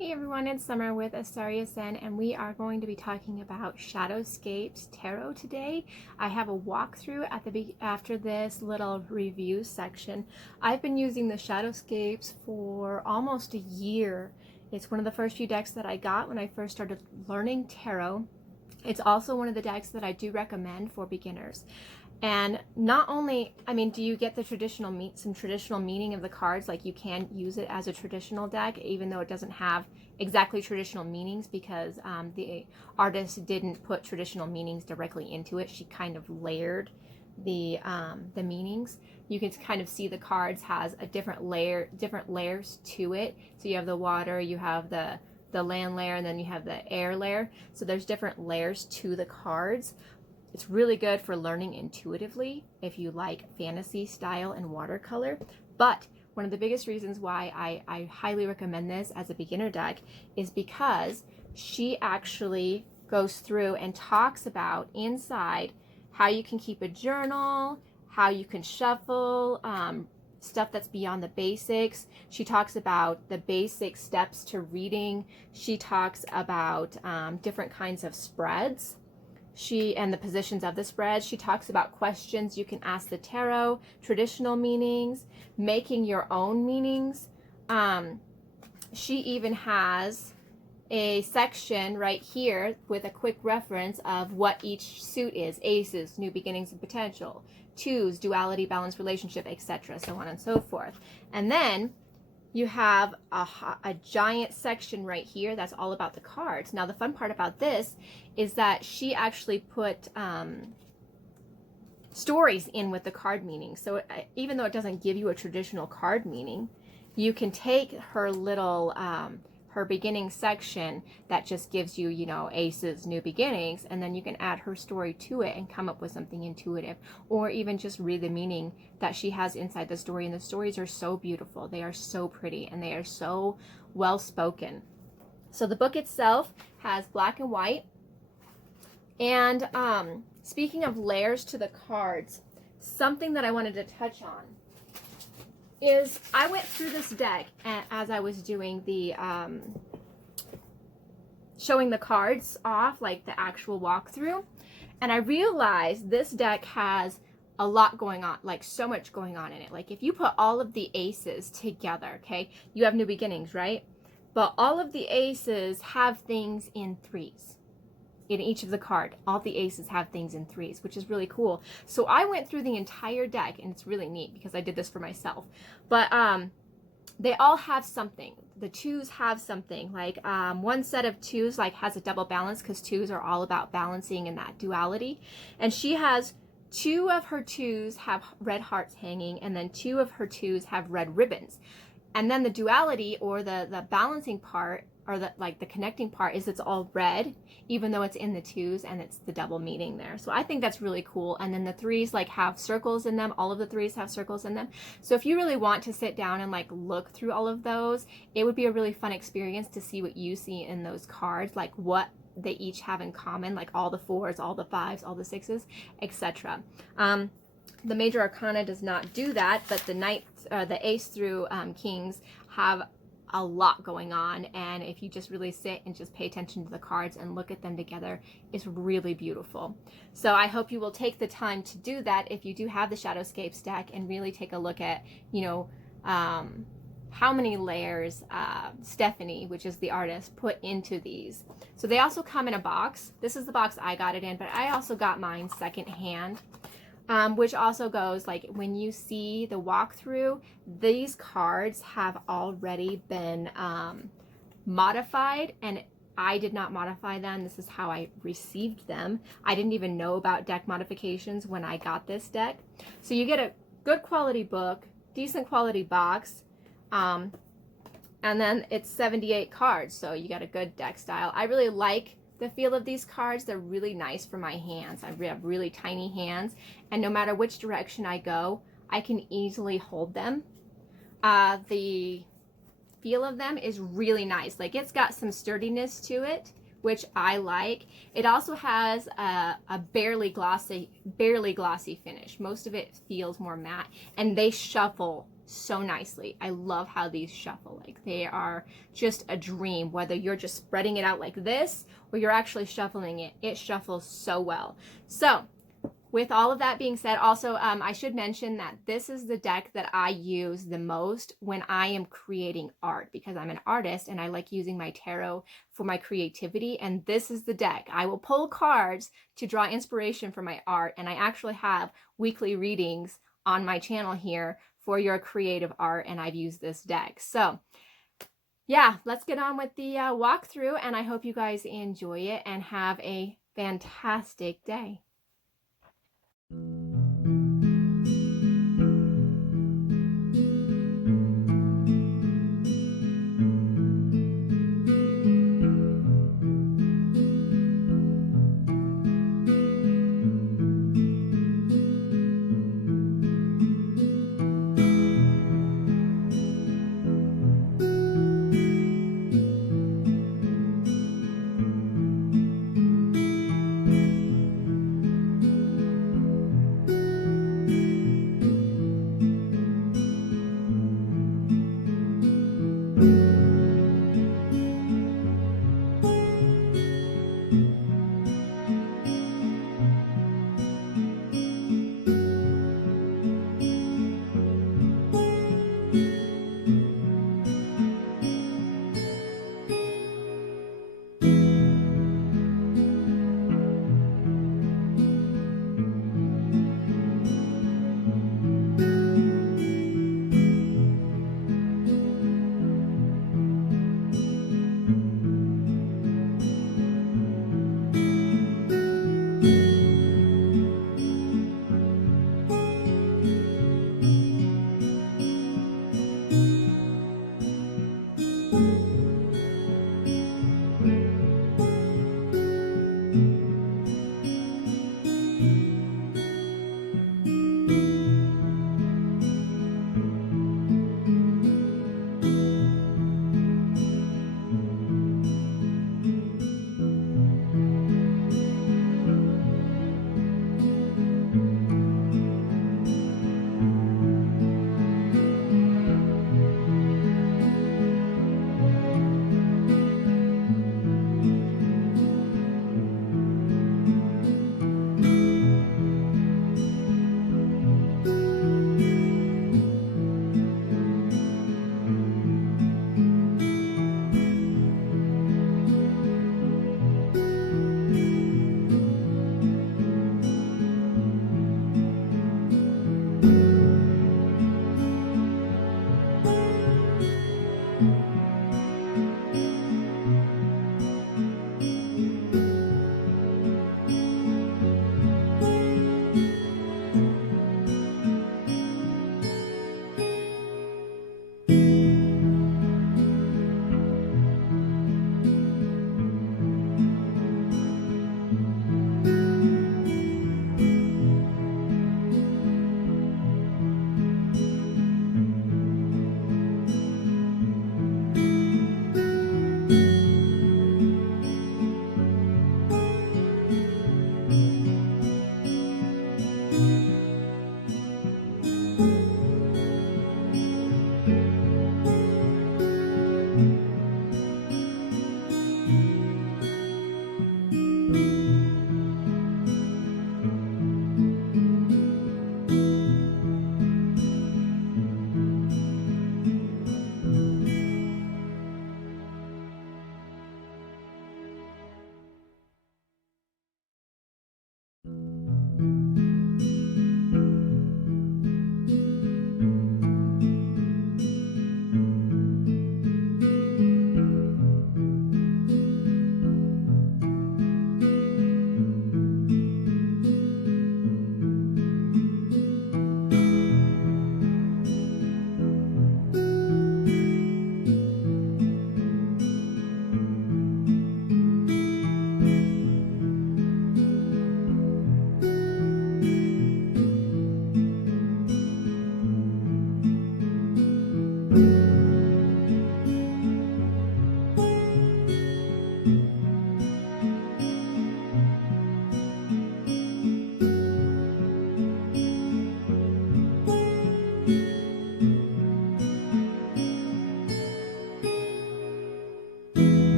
Hey everyone, it's Summer with AstariaSen, and we are going to be talking about Shadowscapes Tarot today. I have a walkthrough after this little review section. I've been using the Shadowscapes for almost a year. It's one of the first few decks that I got when I first started learning tarot. It's also one of the decks that I do recommend for beginners. And not only, do you get the some traditional meaning of the cards, like you can use it as a traditional deck, even though it doesn't have exactly traditional meanings because the artist didn't put traditional meanings directly into it. She kind of layered the meanings. You can kind of see the cards has a different layers to it. So you have the water, you have the land layer, and then you have the air layer. So there's different layers to the cards. It's really good for learning intuitively if you like fantasy style and watercolor. But one of the biggest reasons why I highly recommend this as a beginner deck is because she actually goes through and talks about inside how you can keep a journal, how you can shuffle, stuff that's beyond the basics. She talks about the basic steps to reading. She talks about different kinds of spreads. And the positions of the spread. She talks about questions you can ask the tarot, traditional meanings, making your own meanings. She even has a section right here with a quick reference of what each suit is: aces, new beginnings and potential; twos, duality, balance, relationship, etc., so on and so forth. And then you have a giant section right here that's all about the cards. Now, the fun part about this is that she actually put stories in with the card meaning. So even though it doesn't give you a traditional card meaning, you can take her little her beginning section that just gives you, aces, new beginnings, and then you can add her story to it and come up with something intuitive, or even just read the meaning that she has inside the story. And the stories are so beautiful, they are so pretty, and they are so well spoken. So the book itself has black and white. And speaking of layers to the cards, something that I wanted to touch on is I went through this deck as I was doing the showing the cards off, like the actual walkthrough, and I realized this deck has a lot going on, like so much going on in it. Like if you put all of the aces together, okay, you have new beginnings, right? But all of the aces have things in threes. In each of the card, all the aces have things in threes, which is really cool. So I went through the entire deck, and it's really neat because I did this for myself. But they all have something. The twos have something. Like one set of twos like has a double balance, because twos are all about balancing and that duality. And she has two of her twos have red hearts hanging, and then two of her twos have red ribbons. And then the duality, or the balancing part, or the connecting part, is it's all red, even though it's in the twos, and it's the double meaning there. So I think that's really cool. And then the threes have circles in them. All of the threes have circles in them. So if you really want to sit down and look through all of those, it would be a really fun experience to see what you see in those cards, like what they each have in common, like all the fours, all the fives, all the sixes, etc. The major arcana does not do that, but the knights, the ace through kings have a lot going on, and if you just really sit and just pay attention to the cards and look at them together, it's really beautiful. So I hope you will take the time to do that if you do have the Shadowscapes deck, and really take a look at, how many layers Stephanie, which is the artist, put into these. So they also come in a box. This is the box I got it in, but I also got mine secondhand. Which also goes, when you see the walkthrough, these cards have already been modified, and I did not modify them. This is how I received them. I didn't even know about deck modifications when I got this deck. So you get a good quality book, decent quality box, and then it's 78 cards, so you got a good deck style. I really like the feel of these cards. They're really nice for my hands. I have really tiny hands, and no matter which direction I go, I can easily hold them. The feel of them is really nice. It's got some sturdiness to it, which I like. It also has a barely glossy finish. Most of it feels more matte, and they shuffle so nicely. I love how these shuffle. Like, they are just a dream, whether you're just spreading it out like this or you're actually shuffling it. It shuffles so well. So with all of that being said, also, I should mention that this is the deck that I use the most when I am creating art, because I'm an artist and I like using my tarot for my creativity. And this is the deck. I will pull cards to draw inspiration for my art. And I actually have weekly readings on my channel here for your creative art. And I've used this deck. So yeah, let's get on with the walkthrough. And I hope you guys enjoy it and have a fantastic day.